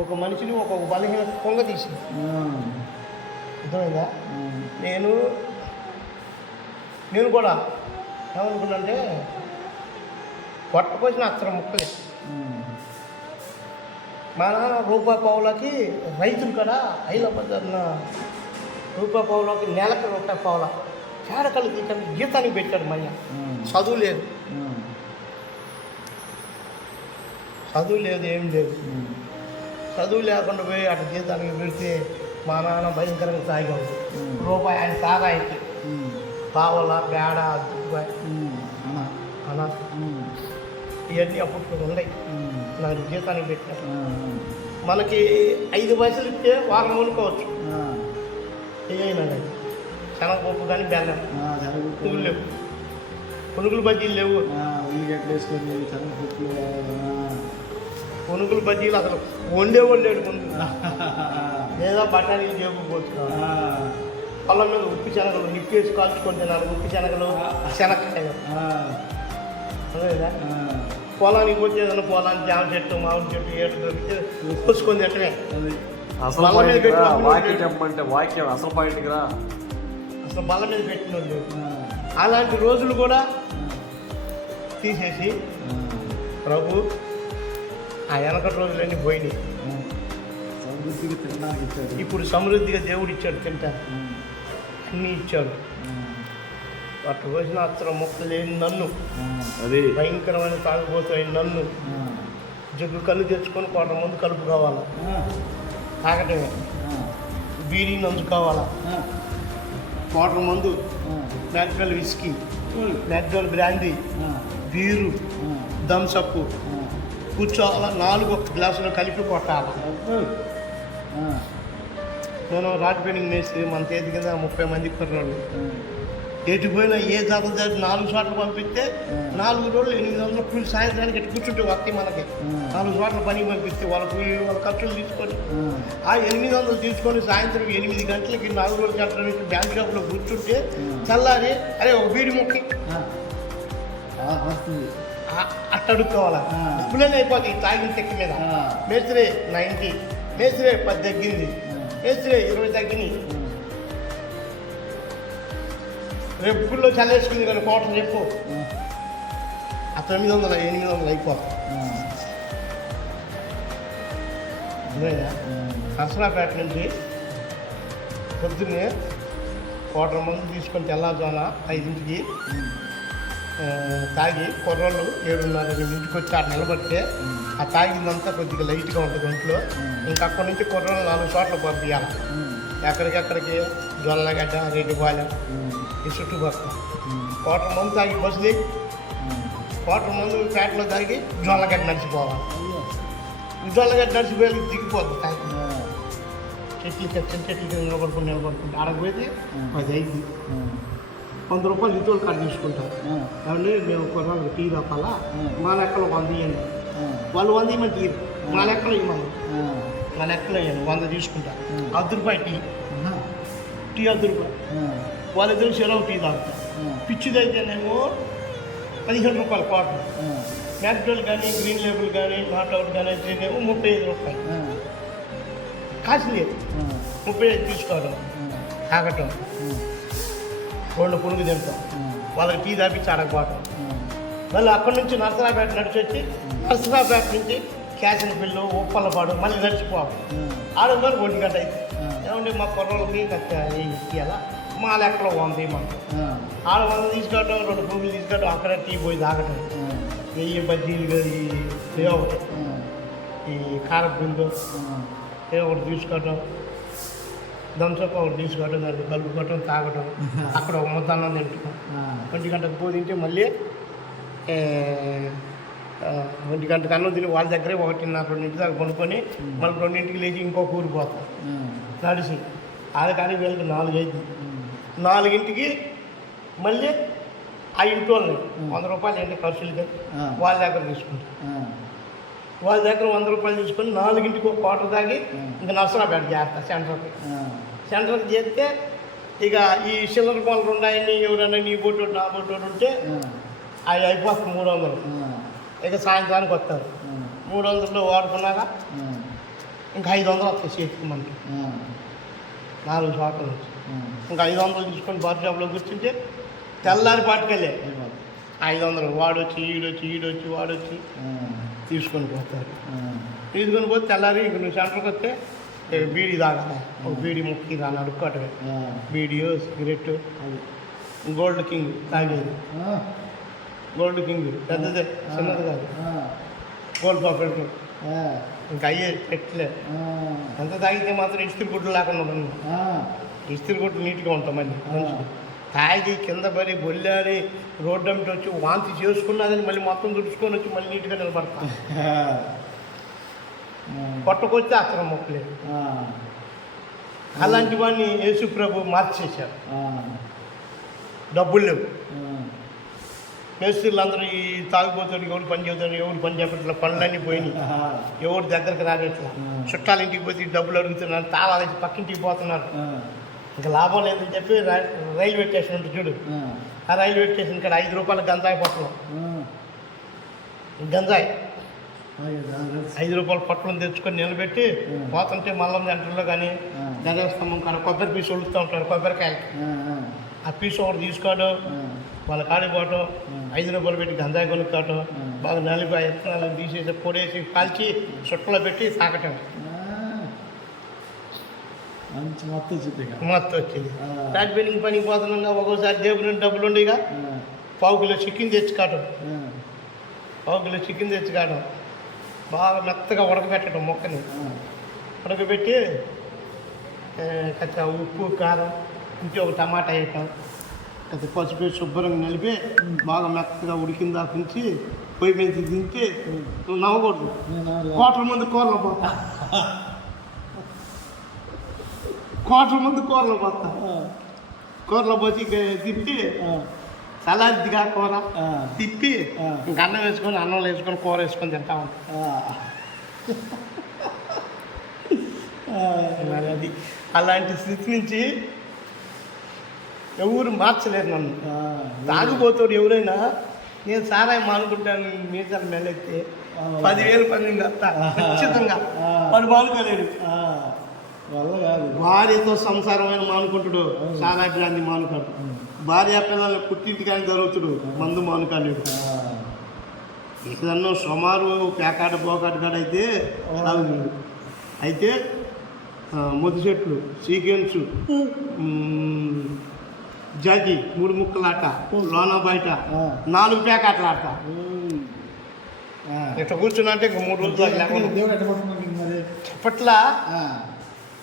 ఒక మనిషిని ఒక బలహీన పొంగ తీసింది. అర్థమైందా? నేను నేను కూడా ఏమనుకున్నానంటే కొట్టకొచ్చిన అక్షరం ముక్కలే. మా నాన్న రూపాయి పావులకి రైతులు కూడా హైదరాబాద్ రూపాయి పావులకి నెలకు రూపాయి పావుల. పేడకలు తీయడానికి గీతానికి పెట్టాడు మయ్య చదువు లేదు. చదువు లేదు ఏం లేదు. చదువు లేకుండా పోయి అటు జీతానికి పెడితే మా నాన్న భయంకరంగా తాగాడు రూపాయి ఆయన తాగాయికి పావల బేడ అలా ఇవన్నీ అప్పుడు ఉన్నాయి. నాకు జీతానికి పెట్టారు మనకి ఐదు పైసలు ఇస్తే వారం కొనుక్కోవచ్చు ఏమైనా శనగపప్పు కానీ బెల్లం. పువ్వులు లేవు. పునుగులు బజ్జీలు లేవు. పునుగులు బజ్జీలు అసలు వండే వండాడు ముందు. లేదా బఠానీలు జేబు పోతున్నాడు పొలం మీద ఉప్పు శనగలు నిప్పేసి కాల్చుకొని తినాలి ఉప్పు శనగలు శనక్కాయ. అదేదా పొలానికి వచ్చేదన్న పొలానికి జామ చెట్టు మామిడి చెట్టు ఏడు దొరికితే కోసుకొని తింటమే. అసలు వాక్యం. చెప్పమంటే వాక్యం అసలు పాయింట్కి రా. అసలు బల్ల మీద పెట్టినోళ్ళు అలాంటి రోజులు కూడా తీసేసి ప్రభు ఆ వెనకటి రోజులన్నీ పోయినాయి. సమృద్ధికి తినడానికి ఇచ్చాడు. ఇప్పుడు సమృద్ధిగా దేవుడు ఇచ్చాడు తింటారు అన్నీ ఇచ్చాడు. అట్లా రోజున అత్తరం మొక్క లేని నన్ను. అది. భయంకరమైన తాగుబోతున్న నన్ను. జగ్గు కళ్ళు తెచ్చుకొని కోట ముందు కలుపు కావాలా? తాగటమే. బీడీ నంజు కావాలా? కోట మందు natural whisky natural brandy beer Thums Up కూర్చోవాలా నాలుగు గ్లాసులు కలిపి కొట్టాలి. నేను రాట్ పెయింటింగ్ మేసి మన చేతి కింద ముప్పై మంది కుర్రాళ్ళు. ఎటు పోయినా ఏ జాతర జరిగి నాలుగు చోట్ల పంపిస్తే నాలుగు రోజులు ఎనిమిది వందల కూలి సాయంత్రానికి ఇటు కూర్చుంటే వస్తాయి మనకి. నాలుగు చోట్ల పని పంపిస్తే వాళ్ళ కూలి వాళ్ళ ఖర్చులు తీసుకొని ఆ ఎనిమిది వందలు తీసుకొని సాయంత్రం ఎనిమిది గంటలకి నాలుగు రోజుల గంటల నుంచి బ్యాంక్ షాప్లో కూర్చుంటే చల్లారి అరే ఒక బీడి మొక్కి. ఆ. ఇప్పుడే అయిపోతుంది తాగిన చెక్క మీద. మేస్త్రి నైంటీ మేస్త్రి పది తగ్గింది మేస్త్రి ఇరవై తగ్గినాయి రేపు గుళ్ళో చల్లేసుకుంది కానీ కోట చెప్పు ఆ. తొమ్మిది వందల ఎనిమిది వందలు అయిపోతుంది నర్సరాపేట నుంచి పొద్దున్నే కోటల మంది తీసుకొని తెల్లారుజాన ఐదింటికి తాగి కుర్రోళ్ళు ఏడున్నర ఎనిమిదింటికి వచ్చి ఆడ నిలబడితే ఆ తాగిందంతా కొద్దిగా లైట్గా ఉంటుంది ఒంట్లో. ఇంకా అక్కడి నుంచి కుర్రోళ్ళు నాలుగు చోట్ల పంపించాలి. ఎక్కడికెక్కడికి జొన్నగడ్డ రెడ్డిపాలెం ఈ చుట్టుపక్కల కోటల మంది తాగి బస్సులు కోటల మంది పేటలో తాగి జొన్నగడ్డ నడిచిపోవాలి. జొన్నగడ్డ నడిచిపోయి దిగిపోతుంది తాగి. చెట్లు చెట్లు చెట్లు నిలబడుకుంటూ నిలబడుకుంటూ ఆడకపోతే అది అయింది వంద రూపాయలు ఇతరులు కట్ తీసుకుంటారు ఏమంటే మేము కొన్నాళ్ళు టీ తప్పాలా మా లెక్కలో వంద ఇవ్వండి వాళ్ళు వంద ఇవ్వమని టీ మా లెక్కలో ఇవ్వమని. మా లెక్కలో ఇవ్వండి వంద తీసుకుంటారు అర్ధ రూపాయి టీ. టీ అర్ధ రూపాయి. వాళ్ళిద్దరు చెరవు టీ తాగుతారు. పిచ్చిదైతేనేమో పదిహేను రూపాయలు క్వార్టర్ మ్యాక్డోల్ కానీ గ్రీన్ లేబుల్ కానీ నాట్ అవుట్ కానీ అయితేనేమో ముప్పై ఐదు రూపాయలు. కాసింది ముప్పై ఐదు తీసుకోవడం. తాగటం. రెండు పురుగు తింటాం. వాళ్ళకి టీ తాపించి అడగపోవటం మళ్ళీ అక్కడి నుంచి నర్సరాపేట నడిచి వచ్చి నర్సరాపేట నుంచి క్యాసిన పిల్లు ఉప్పలపాడు మళ్ళీ నడిచిపోవాలి. ఆడగారు ఒంటి గంట అయితే ఏమంటే మా కుర్రోళ్ళకి కచ్చా ఇయ్యాలా మా లెక్కలో వంద ఇవ్వమంటాం ఆడ వంద తీసుకోవటం రెండు పురుగులు తీసుకోవటం అక్కడ టీ పోయి తాగటం. నెయ్యి బజ్జీలు కానీ ఏ ఒకటి. ఈ కారపిండు ఏ ఒకటి తీసుకోవటం దంసప్ ఒకటి తీసుకోవటం దాన్ని కలుపుకోవటం తాగటం. అక్కడ ఒక ముద్దన్నం తింటాం ఒంటి గంటకు తింటే మళ్ళీ ఒంటి గంటకు అన్నం తిని వాళ్ళ దగ్గరే ఒకటిన్నర రెండింటి దాకా కొనుక్కొని మళ్ళీ రెండింటికి లేచి ఇంకో ఊరు పోతాం. నడిచి ఆడ కానీ వీళ్ళకి నాలుగు అయింది నాలుగింటికి మళ్ళీ ఆ ఇంట్లో వంద రూపాయలు ఏంటి ఖర్చులకి వాళ్ళ దగ్గర తీసుకుంటాం. వాళ్ళ దగ్గర వంద రూపాయలు తీసుకొని నాలుగింటికి ఒక క్వార్టర్ తాగి ఇంకా నర్సరాపేట చేస్తా సెంటర్కి. సెంటర్కి చేస్తే ఇక ఈ చిల్లర పనులు ఉన్నాయని ఎవరైనా నీ బొట్టు నా బొట్టు ఉంటే అవి అయిపోతుంది మూడు వందలు. ఇక సాయంత్రానికి వస్తారు. మూడు వందలు వాడుకున్నాక ఇంకా ఐదు వందలు వస్తాయి చేతికి మనకి. నాలుగు చోట్ల నుంచి. ఇంకా ఐదు వందలు తీసుకొని బార్ షాప్లో కూర్చుంటే తెల్లారి పాటుకెళ్ళే. ఐదు వందలు వాడొచ్చి ఈడొచ్చి ఈడొచ్చి వాడొచ్చి. తీసుకొని పోతారు. తీసుకొని పోతే తెల్లారి ఇంక నువ్వు సెంటర్కి వస్తే బీడీ తాగాలి ఒక బీడీ ముక్కి రాని అడుక్కోవటమే బీడియో సిగరెట్ గోల్డ్ కింగ్ తాగేది. గోల్డ్ కింగ్ పెద్దదే చిన్నది కాదు. గోల్డ్ పాకెట్ ఇంకా అయ్యే పెట్టలే. ఎంత తాగితే మాత్రం ఇస్త్రీ గుడ్లు లేకుండా ఉండను ఇస్త్రీ గుడ్లు నీట్గా ఉంటాం మళ్ళీ మనిషి తాగి కింద పడి బొల్లాడి రోడ్డు అమ్మటి వచ్చి వాంతి చేసుకున్నదని మళ్ళీ మొత్తం తుడుచుకొని వచ్చి మళ్ళీ నీట్గా నిలబడతాం. పొట్టకొచ్చి అక్కడ మొక్కలేదు అలాంటి వాడిని యేసు ప్రభు మార్చేశారు డబ్బులు లేవు. మేస్త్రీలు అందరూ ఈ తాగిపోతాడు ఎవరు పని చేస్తాడు ఎవరు పని చెప్పట్లా పనులన్నీ పోయినాయి. ఎవరు దగ్గరకు రాగట్లా చుట్టాల ఇంటికి పోతే డబ్బులు అడుగుతున్నారు తాళాలు పక్కింటికి పోతున్నారు. ఇంకా లాభం లేదని చెప్పి రా- రైల్వే స్టేషన్ ఉంటుంది చూడు. ఆ. రైల్వే స్టేషన్ ఇక్కడ ఐదు రూపాయల గంజాయి పొట్టలం గంజాయి. ఐదు రూపాయల పొట్టలం తెచ్చుకొని నిలబెట్టి పోతుంటే మల్లం సెంటర్లో కానీ గంజాయి స్తంభం కానీ కొబ్బరి పీసు వడుస్తూ ఉంటారు కొబ్బరికాయలు. ఆ పీసు ఒకటి తీసుకోవడం వాళ్ళ కాడికి పోవటం ఐదు రూపాయలు పెట్టి గంజాయి కొనుక్కోవటం బాగా నలిపి ఆ విత్తనాలు తీసేసి పొడేసి కాల్చి చుట్టలో పెట్టి తాకటం. మంచి మొత్తం చూపిగా. మొత్తం వచ్చింది. బిల్డింగ్ పనికి పోతున్నాగా ఒక్కోసారి జేబు నుండి డబ్బులు ఉండేగా పావు కిలో చికెన్ తెచ్చుకోవటం పావు కిలో చికెన్ తెచ్చుకోవడం బాగా మెత్తగా ఉడకబెట్టడం మొక్కని. ఉడకబెట్టి కచ్చ ఉప్పు కారం ఇంటి ఒక టమాటా వేయటం. కచ్చ పసుపు శుభ్రంగా నలిపి బాగా మెత్తగా ఉడికిన దాకా ఉంచి పొయ్యి మీద దించి నువ్వు నవ్వకూడదు. కోట్ల మంది పోతా కోట్ల మంది కూరలు పోతా కూరలో పోసి తిప్పి సలాదిగా కూర తిప్పి ఇంక అన్నం వేసుకొని అన్నం వేసుకొని కూర వేసుకొని తింటా ఉంటాం. అది అలాంటి స్థితి నుంచి ఎవరు మార్చలేరు నన్ను. తాగుబోతాడు ఎవరైనా నేను సారాయి మానుకుంటాను మీసాలు మెల్లెత్తి పదివేలు పని కత్తా ఖచ్చితంగా. వాడు మానుకోలేడు. భార్యతో సంసారమైన మానుకుంటాడు సారాయి బ్రాంతి మానుకోడు భార్య పిల్లలు పుట్టింటి కానీ జరుగుతుడు మందు మానుకోలేడు ఏదన్నా సుమారు పేకాట పోకాట కాడ అయితే అయితే మొద్దు చెట్లు సీకెన్స్ జాకి మూడు ముక్కలాట లోన బయట నాలుగు పేకాటలు ఆడతా. ఇట్లా కూర్చున్నంటే ఇంక మూడు రోజులు దాకా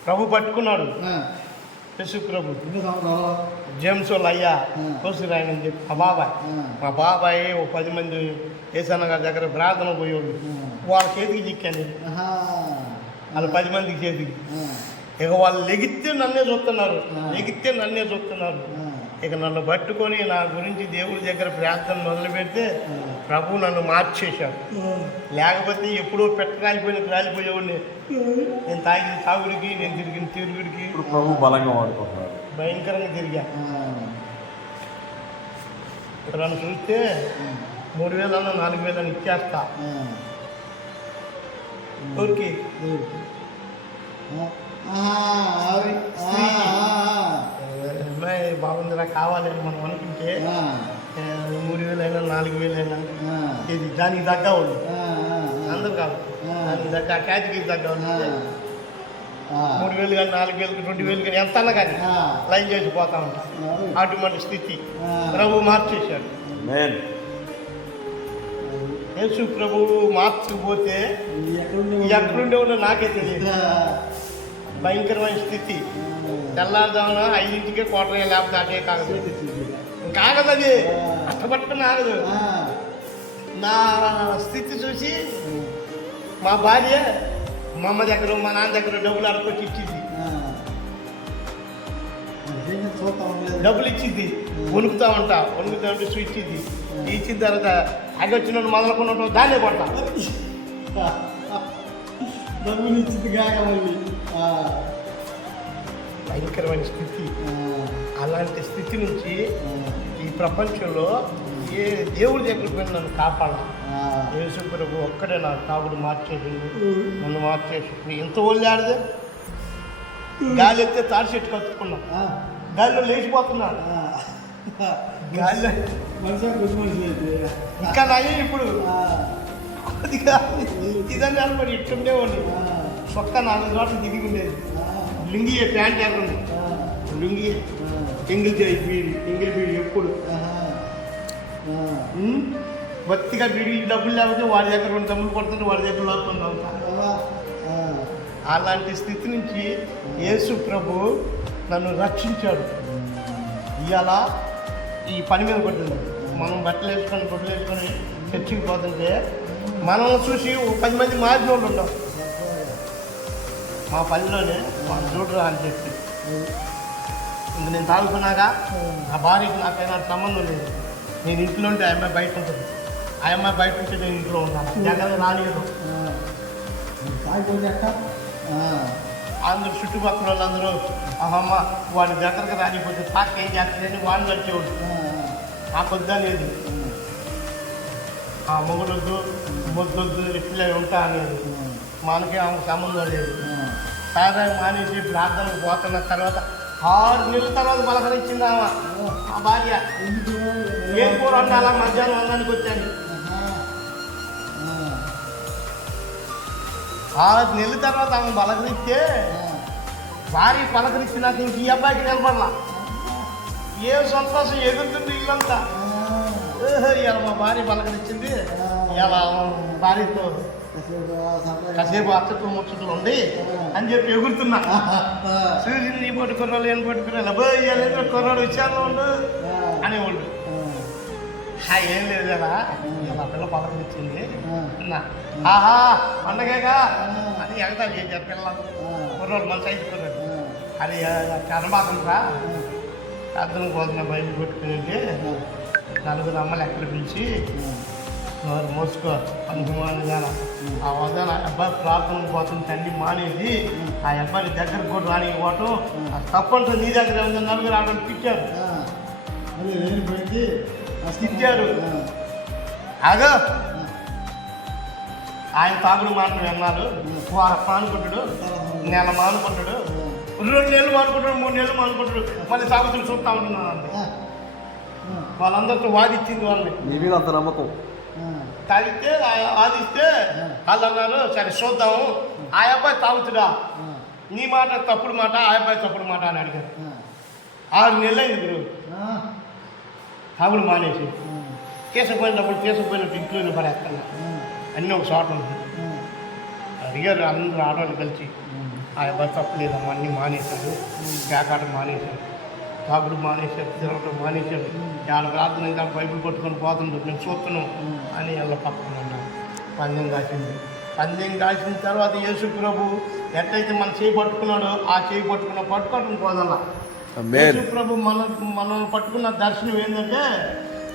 ప్రభు పట్టుకున్నాడు. యశు ప్రభు జేమ్స్ వాళ్ళ అయ్యా కోసిరాయన అని చెప్పి మా బాబాయ్. మా బాబాయ్ ఓ పది మంది ఏసన్న గారి దగ్గర ప్రార్థన పోయేవాళ్ళు వాళ్ళ చేతికి చిక్కాను వాళ్ళ పది మందికి చేతికి. ఇక వాళ్ళు లెగిస్తే నన్నే చూస్తున్నారు. లెగిస్తే నన్నే చూస్తున్నారు. ఇక నన్ను పట్టుకొని నా గురించి దేవుడి దగ్గర ప్రార్థన మొదలు పెడితే ప్రభు నన్ను మార్చేశాడు. లేకపోతే ఎప్పుడో పెట్ట కాలిపోయిన కాలిపోయేవాడిని నేను తాగిన తాగుడికి నేను తిరిగిన తిరుగుడికి ఇప్పుడు ప్రభు బలంగా వాడుకుంటున్నాడు. భయంకరంగా తిరిగా. ఇక్కడ నన్ను చూస్తే మూడు వేలన్నా నాలుగు వేలని ఇచ్చేస్తా. ఊరికి బాగుందిరా కావాలని మనం అనుకుంటే. మూడు వేలైనా నాలుగు వేలైనా. ఇది దానికి తగ్గ వాళ్ళు అందరు కాదు. దానికి తగ్గ ఆ కేటగిరీ తగ్గ వాళ్ళు మూడు వేలు కానీ నాలుగు వేలు రెండు వేలు కానీ ఎంత అన్నా కానీ లైన్ చేసి పోతా ఉంటా. అటువంటి స్థితి. ప్రభు మార్చేశాడు. యేసు ప్రభు మార్చకపోతే ఎక్కడుండేవాడో నాకే తెలియదు. భయంకరమైన స్థితి. తెల్లారుదామున ఐదింటికే కోటరే లేకపోతే అటే కాగదు అది కష్టపట్టుకుని ఆగదు నా స్థితి చూసి మా భార్య మా అమ్మ దగ్గర మా నాన్న దగ్గర డబ్బులు అడుకొచ్చి ఇచ్చింది. డబ్బులు ఇచ్చింది. వణుకుతా ఉంటా. వణుకుతా ఉంటే ఇది ఇచ్చిన తర్వాత అవి వచ్చిన మొదలుకున్న దాన్నే కొడతా. డబ్బులు ఇచ్చింది కాక మళ్ళీ. భయంకరమైన స్థితి. అలాంటి స్థితి నుంచి ప్రపంచంలో ఏ దేవుడి దగ్గరికి వెళ్ళి నన్ను కాపాడాలి. యేసు ప్రభు ఒక్కడే నా తాగుడు మార్చేది నన్ను మార్చేసి ఇప్పుడు ఇంత ఒళ్ళు ఆడితే గాలి ఎత్తే తాడి చెట్టు కట్టుకున్నాం. గాలిలో లేచిపోతున్నాను. గాలిలో ఇంకా నయ్యి ఇప్పుడు. కొద్దిగా ఇదని అనుకోని ఇట్టుండేవాడిని. చొక్క నాలుగు చోట్ల దిగి ఉండేది. లుంగి ప్యాంట్ ఎక్కడుంది ఆ. లుంగి. ఎంగిల్ చేయి బీడి ఎంగిల్ బీడి ఎప్పుడు? బొత్తిగా బీడి డబ్బులు లేకపోతే వాడి దగ్గర రెండు డబ్బులు పడుతుంటే వాడి దగ్గర. ఆ. అలాంటి స్థితి నుంచి యేసు ప్రభు నన్ను రక్షించాడు. ఇవాళ ఈ పని మీద కొట్టింది మనం బట్టలు వేసుకొని గుడ్లు వేసుకొని చర్చికి పోతుంటే మనం చూసి పది మంది మారిన వాళ్ళు ఉంటాం మా పనిలోనే వాళ్ళు చూడరా అని చెప్పి. ఇంక నేను తాగుతున్నాగా? నా భార్యకి నాకైనా సంబంధం లేదు. నేను ఇంట్లో ఉంటే ఆ అమ్మాయి బయట ఉంటుంది. ఆ అమ్మాయి బయట ఉంటే నేను ఇంట్లో ఉంటాను జగన్ రానియదు అందరు చుట్టుపక్కల వాళ్ళందరూ అహమ్మ వాడి దగ్గరకు రానిపోతే పాక ఏం చేస్తాడని వాళ్ళు వచ్చేవాడు ఆ. నాకు వద్దా లేదు. ఆ మొగుడొద్దు మొద్దొద్దు ఇట్లా ఉంటా అనేది. మనకి ఆమెకు సంబంధం లేదు. సాధారణ మానేసి ప్రార్థనకు పోతున్న తర్వాత ఆరు నెలల తర్వాత పలకరించింది ఆమె ఆ భార్య? ఏం కూర వండాలా మధ్యాహ్నం వందానికి వచ్చాను. ఆరు నెలల తర్వాత ఆమె పలకరిస్తే. భార్య పలకరించి నాకు ఇంక ఈ అబ్బాయికి నిలబడలా ఏ సంతోషం ఎగురుతుంది ఇల్లంతా ఇవాళ మా భార్య పలకరించింది ఇవాళ భార్యతో కాసేపు అచ్చట్లు ముచ్చట్లు ఉంది అని చెప్పి ఎగురుతున్నా. సూర్యుని నీ పోటీ కుర్రాలు ఏం పొట్టు కుర్రాలు అబ్బో ఇవాళ కుర్రాడు విషయాల్లో ఉండు అనేవాళ్ళు. "హా, ఏం లేదు కదా నా పిల్ల పలకరించింది వచ్చింది ఆహా పండగేగా? అని ఎగతాలు చేశారు పిల్ల. కుర్రాడు మన సైజు కుర్రాడు. ఆ. అది కనబాకంరా అర్థం కోసం బయట పెట్టుకుని నలుగురు అమ్మలు ఎక్కడ పిలిచి వారు మోసుకో. అనుకుమానుగా ఆ వదన అబ్బాయి ప్రార్థన కోసం తండ్రి మానేసి ఆ అబ్బాయి దగ్గర కూడా రానివ్వటం ఆ తప్పంతా నీ దగ్గర ఉంది. నలుగురు ఆడ తిట్టారు. ఆ. అది ఆ తిట్టారు. ఆ. ఆగా. ఆయన తాగుడు మాటలు విన్నారు వార మానుకుంటాడు. నెల మానుకుంటాడు. రెండు నెలలు మానుకుంటాడు మూడు నెలలు మానుకుంటాడు. మళ్ళీ తాగుతులు చూస్తూ ఉంటున్నాను ఆ. ఆ. వాళ్ళందరితో వాదిచ్చింది వాళ్ళని. మీ మీద అంత నమ్మకం. ఆ. తాగితే ఆ- వాదిస్తే వాళ్ళు అన్నారు సరే చూద్దాము ఆ. అబ్బాయి తాగుతుడా. నీ మాట తప్పుడు మాట ఆ అబ్బాయి తప్పుడు మాట అని అడిగారు. ఆరు నెలలు అయింది గురు. తాగుడు మానేసి. ఆ. తీసుకుపోయినప్పుడు తీసుకుపోయినట్టు ఇంట్లోనే పడేస్తాను. అన్నీ ఒక చోట ఉంటుంది ఆ. అడిగారు అందరూ ఆడవాళ్ళు కలిసి. ఆ. అబ్బాయి తప్పలేదమ్మా అన్నీ మానేశాడు. పేకాట మానేశాడు. తాగుడు మానేశాడు తిరగటం మానేశాడు ఆడ ప్రార్థన అయితే బైబిల్ పట్టుకొని పోతుండ్రు మేము చూస్తున్నాం అని వాళ్ళ పక్కన ఉన్నాం పందెం కాసింది. పందెం కాసిన తర్వాత యేసు ప్రభు ఎట్లయితే మన చేయి పట్టుకున్నాడో ఆ చేయి పట్టుకున్న పట్టుకోవడం పోదల్లా. యేసు ప్రభు మన మనం పట్టుకున్న దర్శనం ఏంటంటే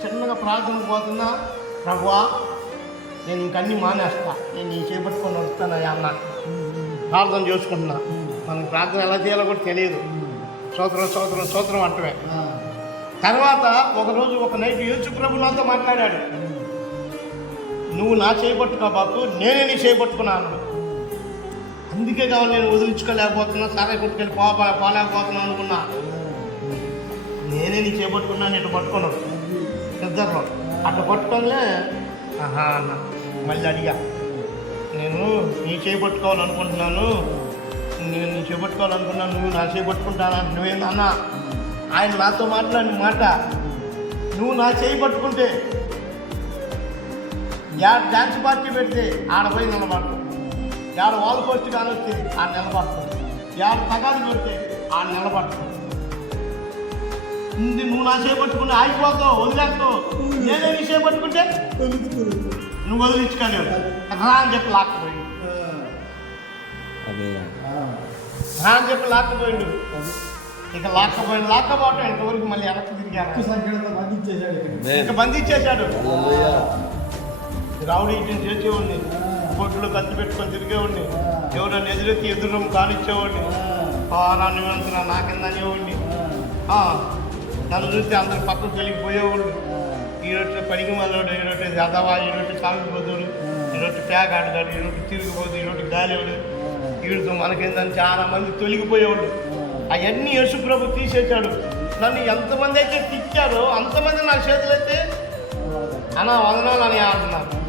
చిన్నగా ప్రార్థన పోతున్నా ప్రభువా నేను ఇంకన్నీ మానేస్తా. నేను నీ చేపట్టుకొని వస్తాను అన్న ప్రార్థన చేసుకుంటున్నా. మనకి ప్రార్థన ఎలా చేయాలో కూడా తెలియదు. సోదరం సోదరం సోదరం అంటమే తర్వాత ఒకరోజు ఒక నైట్ యేసు ప్రభు నాతో మాట్లాడాడు. నువ్వు నా చేయబట్టుకో బాపు నేనే నీ చేయబట్టుకున్నా అందుకే కావాలి నేను వదిలించుకోలేకపోతున్నా సరే కొట్టుకెళ్ళి పో పోలేకపోతున్నా అనుకున్నా. నేనే నీ చేపట్టుకున్నాను ఇటు పట్టుకున్నాను ఇద్దరు అటు పట్టుకోలే ఆహా అన్న మళ్ళీ అడిగా. నేను నీ చేపట్టుకోవాలనుకుంటున్నాను నేను నీ చేపట్టుకోవాలనుకున్నాను నువ్వు నా చేపట్టుకుంటానా నువ్వేందన్నా ఆయన నాతో మాట్లాడిన మాట నువ్వు నా చేయి పట్టుకుంటే యా డ్యాన్స్ పార్టీ పెడితే ఆడపోయి నిలబడతావు. యాడ వాల్ పోస్ట్ కానొస్తే ఆడ నిలబడతావు. యాడ తగాది పెడితే ఆడ నిలబడతావు. ఇది నువ్వు నా చేపట్టుకుంటే ఆగిపోతావు వదిలేస్తావు. నేనే నీ చేపట్టుకుంటే నువ్వు వదిలించుకోలేవు. రా అని చెప్పి లాక్కుపోయింది అదే అని చెప్పి లాక్కుపోయిండు. ఇక లాక్కపోయింది లాక్కపోవటం ఇంతవరకు మళ్ళీ వెనక్కి తిరిగారు. బంధించేశాడు ఇక బంధించేశాడు. రావుడు ఇంటిని చేసేవాడిని. కొట్లు కత్తి పెట్టుకొని తిరిగేవాడిని. ఎవరైనా ఎదురెత్తి ఎదురు కానిచ్చేవాడిని. నన్ను వెళ్తున్నా నాకింద అనేవాడిని. ఆ, నన్ను చూస్తే అందరు పక్కకు వెళ్ళిపోయేవాళ్ళు ఈరోజు పడికి మళ్ళోడు ఈరోజు ఎదవా ఈరోజు కామిపోతుడు ఈరోజు పేక ఆడతాడు ఈరోజు తిరిగిపోదు ఈరోజు గాలివాడు వీడితో మనకేందని చాలా మంది తొలగిపోయేవాడు అవన్నీ యేసు తీసేశాడు. నన్ను ఎంతమంది అయితే తిట్టారో అంతమంది నా చేతులు అయితే అన్న వందనాలు అని అంటున్నారు